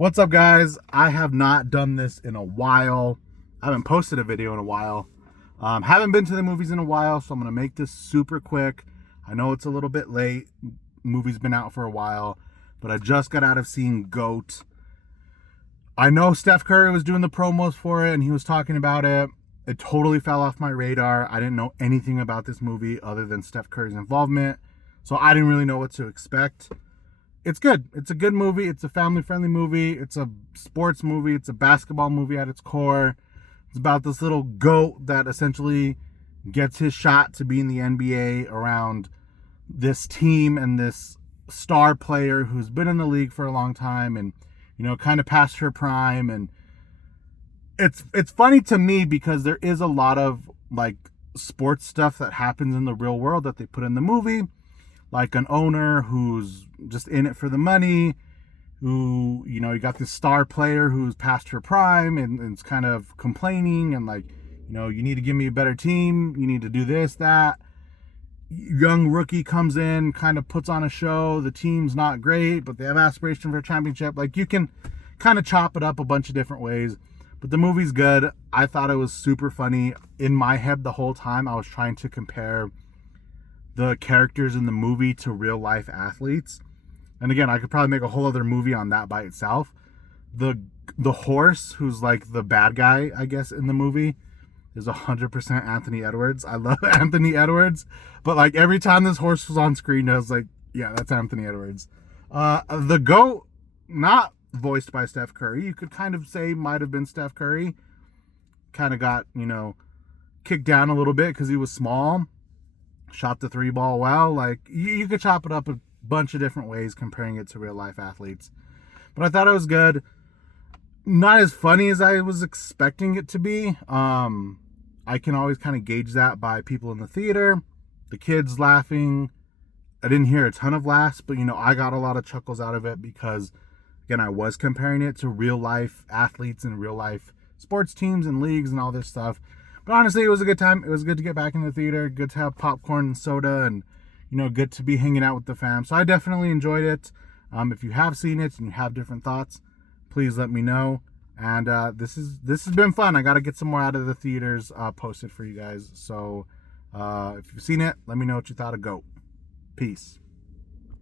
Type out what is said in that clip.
What's up, guys? I have not done this in a while. I haven't posted a video in a while. Haven't been to the movies in a while, so I'm going to make this super quick. I know it's a little bit late. Movie's been out for a while, but I just got out of seeing GOAT. I know Steph Curry was doing the promos for it, and he was talking about it. It totally fell off my radar. I didn't know anything about this movie other than Steph Curry's involvement, so I didn't really know what to expect. It's good. It's a good movie. It's a family-friendly movie. It's a sports movie. It's a basketball movie at its core. It's about this little GOAT that essentially gets his shot to be in the NBA around this team and this star player who's been in the league for a long time and, kind of past her prime. And it's funny to me because there is a lot of like sports stuff that happens in the real world that they put in the movie. Like an owner who's just in it for the money, who, you got this star player who's past her prime and is kind of complaining and like, you need to give me a better team. You need to do this, that. Young rookie comes in, kind of puts on a show. The team's not great, but they have aspiration for a championship. Like, you can kind of chop it up a bunch of different ways, but the movie's good. I thought it was super funny. In my head the whole time, I was trying to compare the characters in the movie to real life athletes. And again, I could probably make a whole other movie on that by itself. The horse, who's like the bad guy, I guess, in the movie, is 100% Anthony Edwards. I love Anthony Edwards, but like every time this horse was on screen, I was like, yeah, that's Anthony Edwards. The GOAT, not voiced by Steph Curry. You could kind of say might have been Steph Curry. Kind of got, kicked down a little bit because he was small. Shot the three ball well. Like, you could chop it up a bunch of different ways comparing it to real life athletes. But I thought it was good. Not as funny as I was expecting it to be. I can always kind of gauge that by people in the theater, the kids laughing. I didn't hear a ton of laughs, but I got a lot of chuckles out of it because, again, I was comparing it to real life athletes and real life sports teams and leagues and all this stuff. But honestly, it was a good time. It was good to get back in the theater, good to have popcorn and soda, and good to be hanging out with the fam. So I definitely enjoyed it. If you have seen it and you have different thoughts, please let me know. And this has been fun. I got to get some more out of the theaters posted for you guys. So if you've seen it, let me know what you thought of GOAT. Peace.